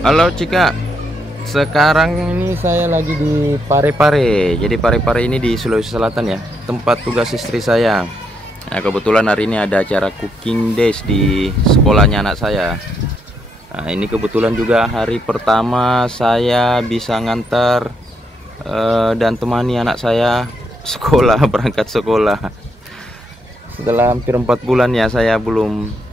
Halo Cika, sekarang ini saya lagi di Parepare. Jadi Parepare ini di Sulawesi Selatan ya, tempat tugas istri saya. Nah, kebetulan hari ini ada acara cooking days di sekolahnya anak saya. Nah, ini kebetulan juga hari pertama saya bisa ngantar dan temani anak saya sekolah, berangkat sekolah. Setelah hampir 4 bulan ya saya belum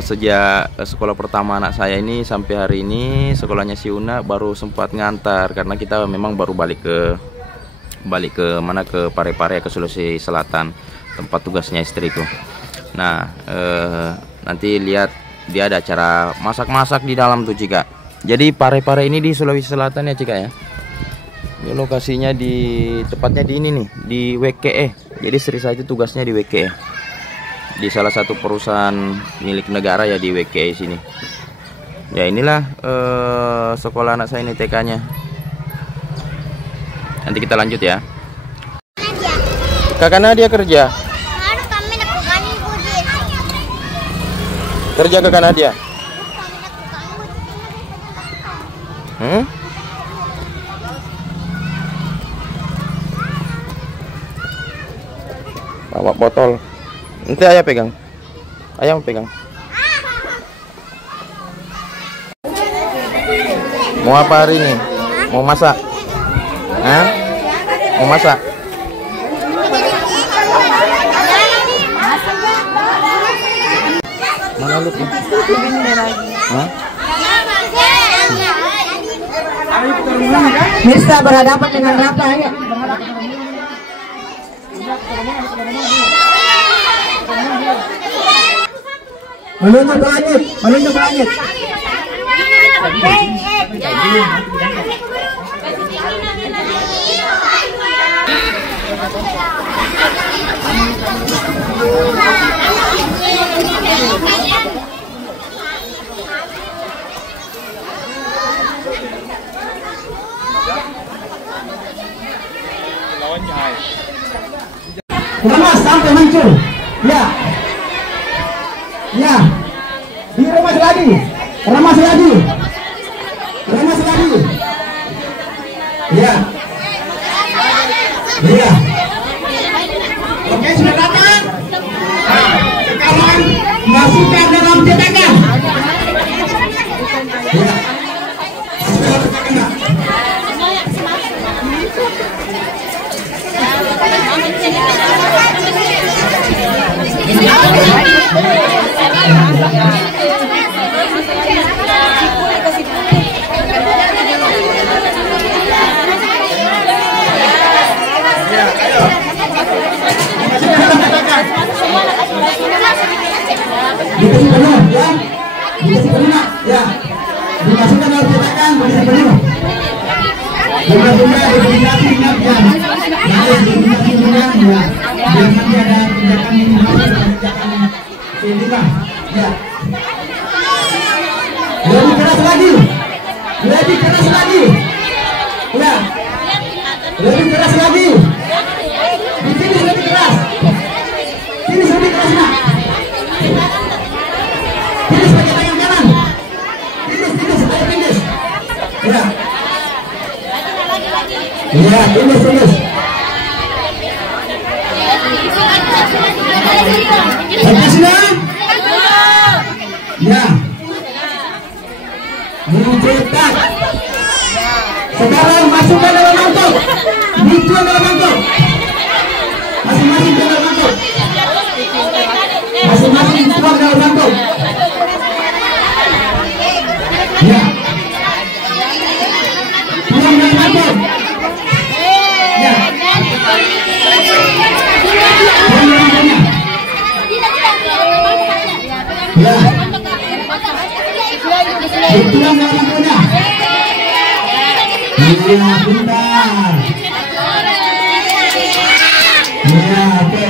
sejak sekolah pertama anak saya ini sampai hari ini sekolahnya si Una baru sempat ngantar, karena kita memang baru balik ke mana, ke Parepare, ke Sulawesi Selatan, tempat tugasnya istriku. Nah, nanti lihat dia ada acara masak-masak di dalam tuh Cika. Jadi Parepare ini di Sulawesi Selatan ya Cika ya. Ini lokasinya tepatnya di ini nih, di WKE. Jadi istri saya itu tugasnya di WKE, di salah satu perusahaan milik negara ya, di WKE sini. Ya inilah sekolah anak saya ini, TK-nya. Nanti kita lanjut ya. Kakak Nadia kerja. Kerja Kakak Nadia. Bawa botol. Nanti ayah pegang. Ayah pegang. Mau apa hari ini? Mau masak? Hah? Mau masak? Mana lu? Hah? Bisa berhadapan dengan Rafa ya. Menunjuk langit, menunjuk langit. Remas sampai muncul. Ya. Ya. Diremas lagi. Remas lagi. Remas lagi. Ya. Ya. Oke, sudah datang. Sekarang masukkan dalam cetakan. Ya. Dikasih penuh ya, dikasih penuh ya, dimasukkan dalam cetakan, dikasih penuh. Bunga-bunga dikasih ingat ya, harus dikasih bunga ya. Biar nanti ada tindakan tindakan ya. Lebih keras lagi, lebih keras lagi, ya, lebih keras lagi. Di sini lebih keras, sini lebih keras nak. Finish pakai tangan kanan. Finish, ayo finish. Ya. Ya, finish. Sudah? Ya. Mencetak. Sekarang masukkan dalam mangkok. Dicuan dalam mangkok. Masing-masing dalam mangkok. Masing-masing tuang dalam mangkok. Ya. Tuang dalam mangkok. Ya. Tuang dalam mangkoknya. Ya. Tuang dalam mangkoknya. Ya, bentar. Ya, oke.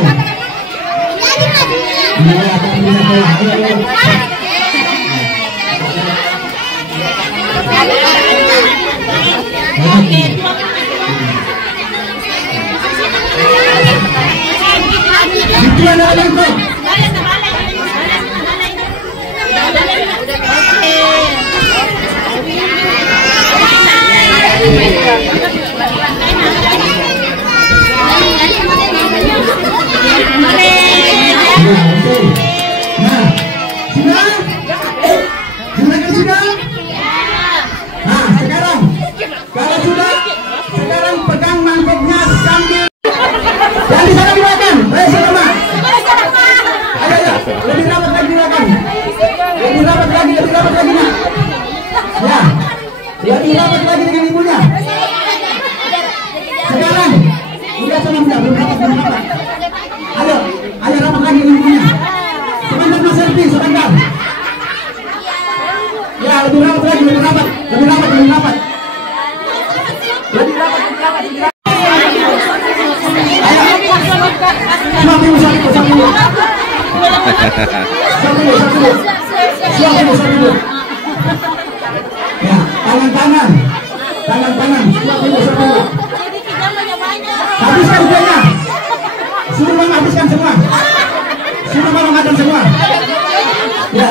Ya, Nah, sudah? Silakan sudah? Nah, sekarang kalau sudah, sekarang pegang mangkoknya sambil yang di sana dimakan. Ayo sama. Ayo, ayo, lebih rapat lagi dimakan. Lebih rapat lagi nak. Ya, lebih rapat lagi dengan ibunya. Sekarang, udah belum rapat. Ayo, ayo rapat lagi dengan ibunya. Sebentar Mas Selfie, sebentar. Ya, lebih rapat lagi, lebih rapat. Ya, tangan. Habiskan kuenya. Suruh mama habiskan semua. Ya,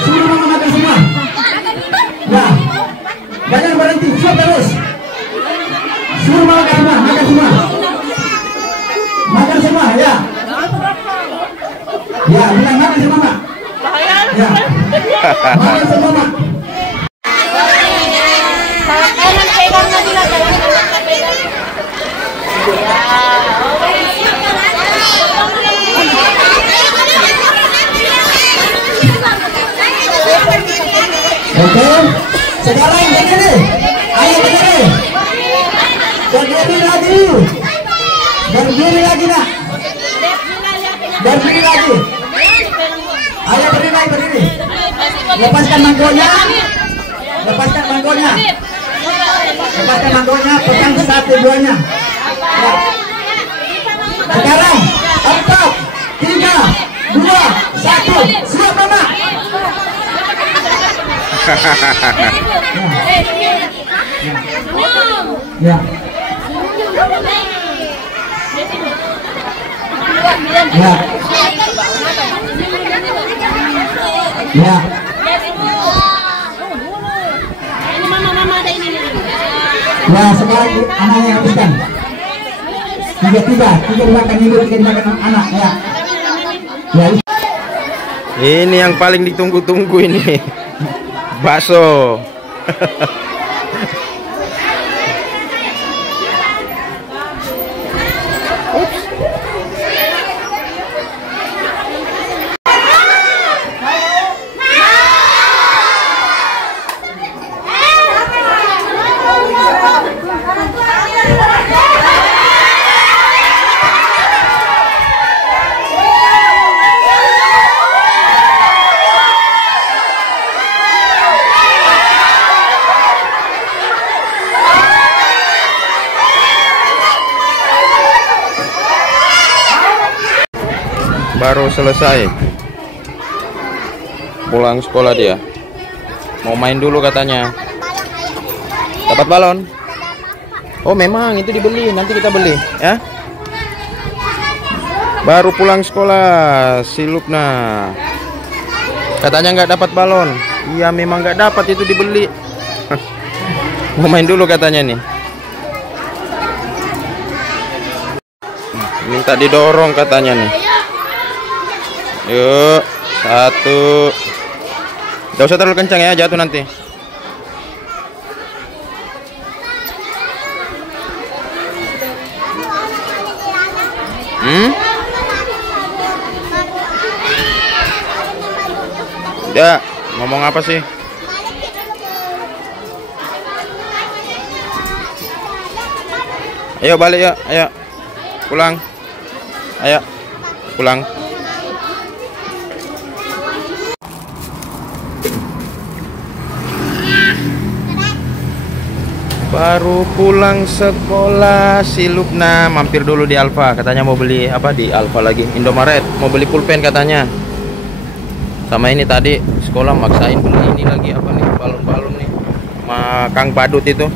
suruh mama makan semua. Ya, jangan berhenti, suap terus. Suruh mama makan semua. Makan semua, ya. Ya, bilang makan semua, Mak. Ya, makan semua, Mak. Oke, sekarang begini. Ayo begini. Berdiri lagi nak. Berdiri lagi. Ayo berdiri. Lepaskan mangkoknya. Pegang 1, 2-nya. Ya. Sekarang 4, 3, 2, 1. Siap mama. Ya. Ya, sekarang anaknya habiskan. 3 dimakan ibu, 3 dimakan anak, ya. Ya. Ini yang paling ditunggu-tunggu ini. Bakso. Baru selesai pulang sekolah dia, mau main dulu katanya. Dapat balon. Oh memang itu dibeli, nanti kita beli ya. Baru pulang sekolah si Lukna katanya nggak dapat balon. Iya memang nggak dapat, itu dibeli. Mau main dulu katanya nih, minta didorong katanya nih. Yuk, 1. Gak usah terlalu kencang ya, jatuh nanti. Udah, ngomong apa sih? Ayo balik ya, ayo. Pulang. Ayo, pulang. Baru pulang sekolah si Lukna mampir dulu di Alfa, katanya mau beli apa di Alfa lagi, Indomaret, mau beli pulpen katanya. Sama ini tadi sekolah maksain beli ini lagi apa nih, balon-balon nih sama Kang Badut itu.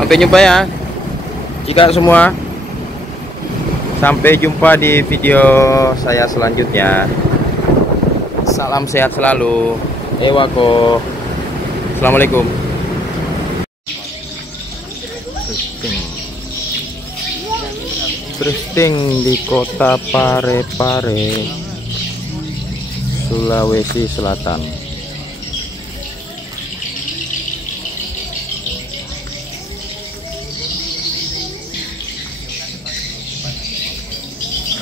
Sampai jumpa ya jika semua. Sampai jumpa di video saya selanjutnya. Salam sehat selalu. Ewako. Assalamualaikum. Drifting di kota Parepare, Sulawesi Selatan.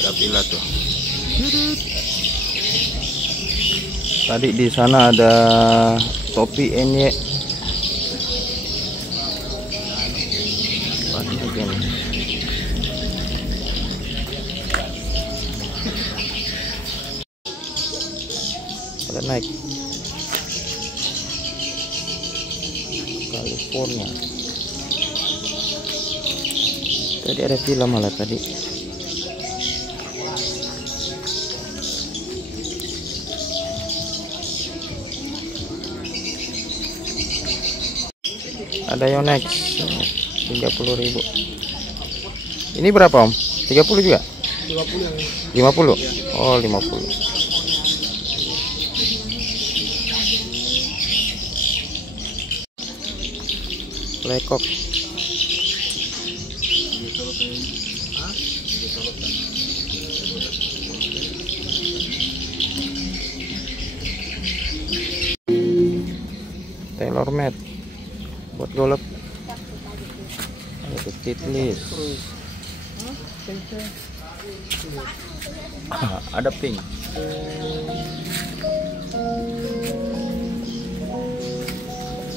Ada villa tuh. Tadi di sana ada topi Enye. Pada naik California. Tadi ada villa malah tadi. Ada Yonex 30.000. Ini berapa Om? 30 juga? 50. Oh 50. Lekok. Tailor made buat golep. Ada titlis. Ada pink.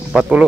Rp40.